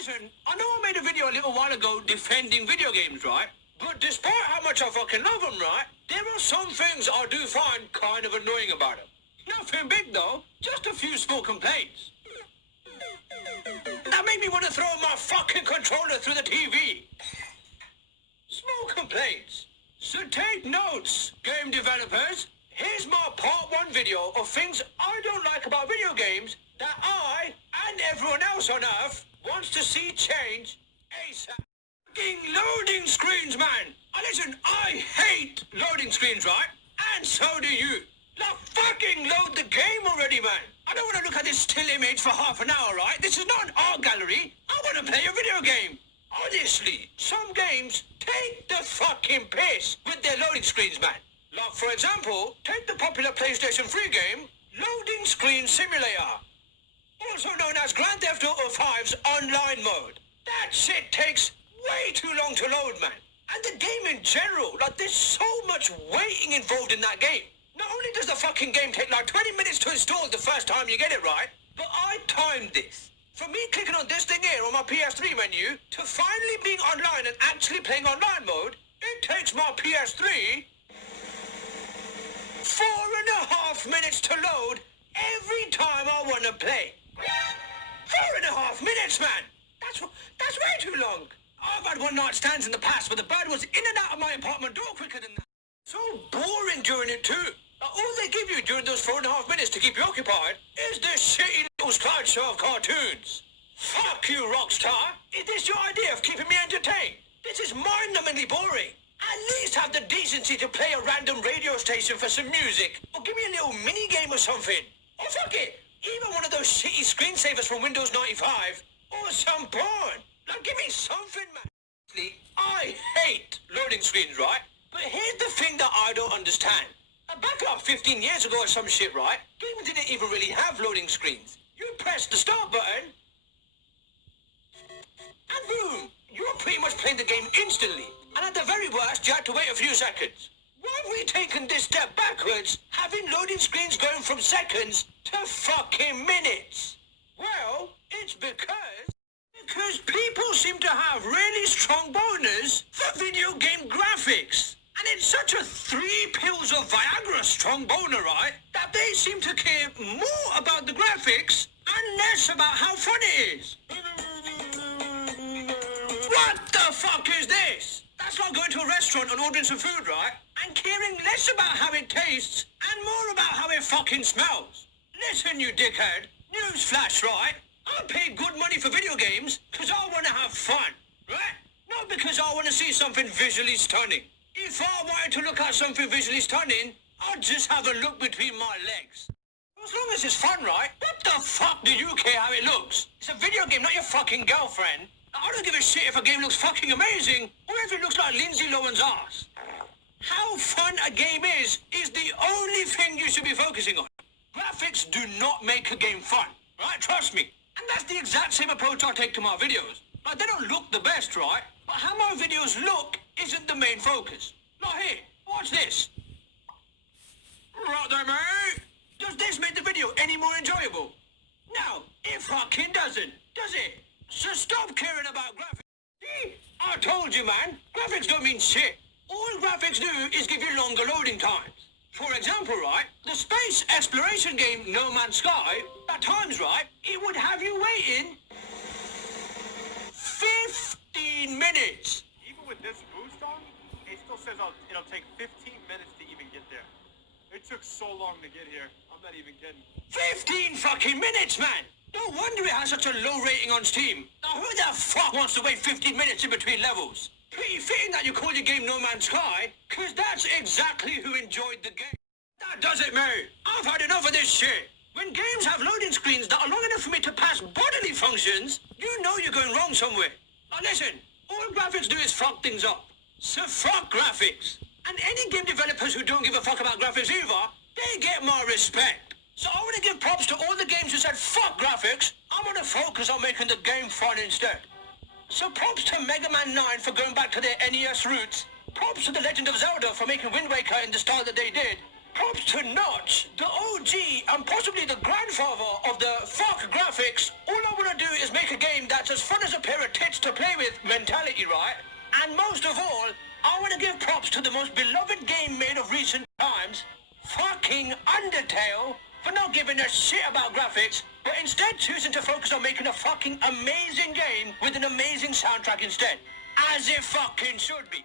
Listen, I know I made a video a little while ago defending video games, right? But despite how much I fucking love them, right, there are some things I do find kind of annoying about them. Nothing big, though. Just a few small complaints. That made me want to throw my fucking controller through the TV. Small complaints. So take notes, game developers. Here's my part 1 video of things I don't like about video games that I, and everyone else on Earth, wants to see change ASAP. Fucking loading screens, man. Listen, I hate loading screens, right? And so do you. Now fucking load the game already, man. I don't want to look at this still image for half an hour, right? This is not an art gallery. I want to play a video game. Honestly, some games take the fucking piss with their loading screens, man. Like, for example, take the popular PlayStation 3 game, Loading Screen Simulator. Also known as Grand Theft Auto 5's online mode. That shit takes way too long to load, man. And the game in general, like, there's so much waiting involved in that game. Not only does the fucking game take like 20 minutes to install the first time you get it right, but I timed this. From me clicking on this thing here on my PS3 menu to finally being online and actually playing online mode, it takes my PS3 4.5 minutes to load every time I want to play. 4.5 minutes, man! That's way too long. I've had one night stands in the past where the bird was in and out of my apartment door quicker than that. So boring during it too. All they give you during those 4.5 minutes to keep you occupied is this shitty little slideshow of cartoons. Fuck you, Rockstar! Is this your idea of keeping me entertained? This is mind-numbingly boring. At least have the decency to play a random radio station for some music, or give me a little mini-game or something. Or fuck it, even one of those shitty screensavers from Windows 95, or some porn. Like, give me something, man. Honestly, I hate loading screens, right? But here's the thing that I don't understand. Back like 15 years ago or some shit, right? Games didn't even really have loading screens. You press the start button, and boom, you're pretty much playing the game instantly. And at the very worst, you had to wait a few seconds. Why have we taken this step backwards, having loading screens going from seconds to fucking minutes? Well, it's because people seem to have really strong boners for video game graphics. And it's such a 3 pills of Viagra strong boner, right, that they seem to care more about the graphics and less about how fun it is. What the fuck is this? That's like going to a restaurant and ordering some food, right? And caring less about how it tastes and more about how it fucking smells. Listen, you dickhead. Newsflash, right? I pay good money for video games because I want to have fun, right? Not because I want to see something visually stunning. If I wanted to look at something visually stunning, I'd just have a look between my legs. As long as it's fun, right? What the fuck do you care how it looks? It's a video game, not your fucking girlfriend. I don't give a shit if a game looks fucking amazing or if it looks like Lindsay Lohan's ass. How fun a game is the only thing you should be focusing on. Graphics do not make a game fun, right? Trust me. And that's the exact same approach I take to my videos. Like, they don't look the best, right? But how my videos look isn't the main focus. Like, here, watch this. Right there, mate. Does this make the video any more enjoyable? No, it fucking doesn't, does it? So stop caring about graphics. See? I told you, man. Graphics don't mean shit. All graphics do is give you longer loading times. For example, right, the space exploration game No Man's Sky, at times, right, it would have you waiting 15 minutes. Even with this boost on, it still says it'll take 15 minutes to even get there. It took so long to get here. I'm not even kidding. 15 fucking minutes, man! No wonder it has such a low rating on Steam. Now who the fuck wants to wait 15 minutes in between levels? Pretty fitting that you call your game No Man's Sky, cause that's exactly who enjoyed the game. That does it, mate. I've had enough of this shit. When games have loading screens that are long enough for me to pass bodily functions, you know you're going wrong somewhere. Now listen, all graphics do is fuck things up. So fuck graphics. And any game developers who don't give a fuck about graphics either, they get my respect. So I want to give props to all the games who said fuck graphics. I'm going to focus on making the game fun instead. So props to Mega Man 9 for going back to their NES roots. Props to The Legend of Zelda for making Wind Waker in the style that they did. Props to Notch, the OG and possibly the grandfather of the fuck graphics. All I want to do is make a game that's as fun as a pair of tits to play with mentality, right? And most of all, I want to give props to the most beloved game made of recent times, fucking Undertale, for not giving a shit about graphics, but instead choosing to focus on making a fucking amazing game with an amazing soundtrack instead. As it fucking should be.